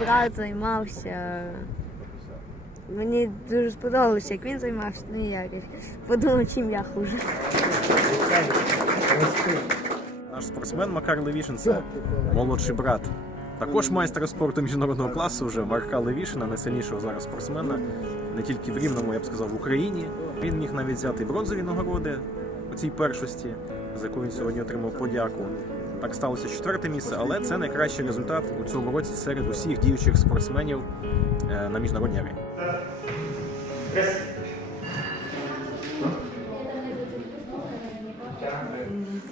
брат займався. Мені дуже сподобалося, як він займався, ну і я подумав, чим я хуже. Наш спортсмен Макар Левішин це молодший брат. Також майстра спорту міжнародного класу вже Марка Левішина, найсильнішого зараз спортсмена, не тільки в Рівному, я б сказав, в Україні. Він міг навіть взяти бронзові нагороди у цій першості, за яку він сьогодні отримав подяку. Так сталося четверте місце, але це найкращий результат у цьому році серед усіх діючих спортсменів е, на міжнародній арені.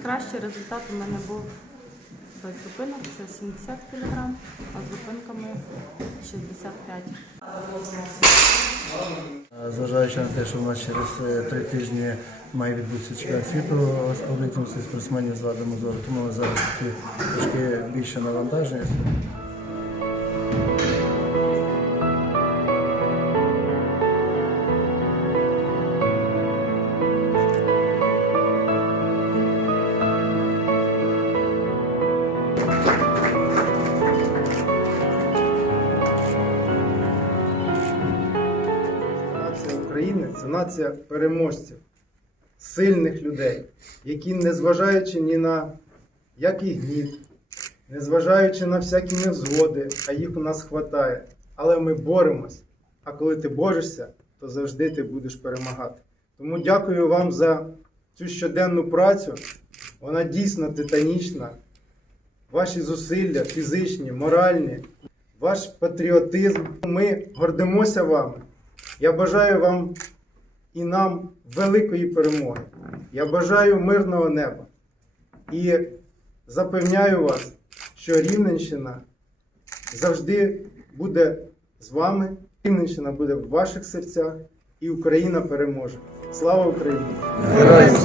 Кращий результат у мене був без зупинок, це 70 кг, а з зупинками 65 Зважаючи на те, що в нас через е, три тижні має відбутися чемпіонат світу з витримці спортсменів з вадами зору, тому ми зараз такі трошки більше навантаження. України це нація переможців, сильних людей, які, незважаючи ні на який гніт, незважаючи на всякі невзгоди, а їх у нас хватає. Але ми боремось. А коли ти борешся, то завжди ти будеш перемагати. Тому дякую вам за цю щоденну працю. Вона дійсно титанічна. Ваші зусилля фізичні, моральні, ваш патріотизм. Ми гордимося вами. Я бажаю вам і нам великої перемоги. Я бажаю мирного неба. І запевняю вас, що Рівненщина завжди буде з вами. Рівненщина буде в ваших серцях, і Україна переможе. Слава Україні! Героям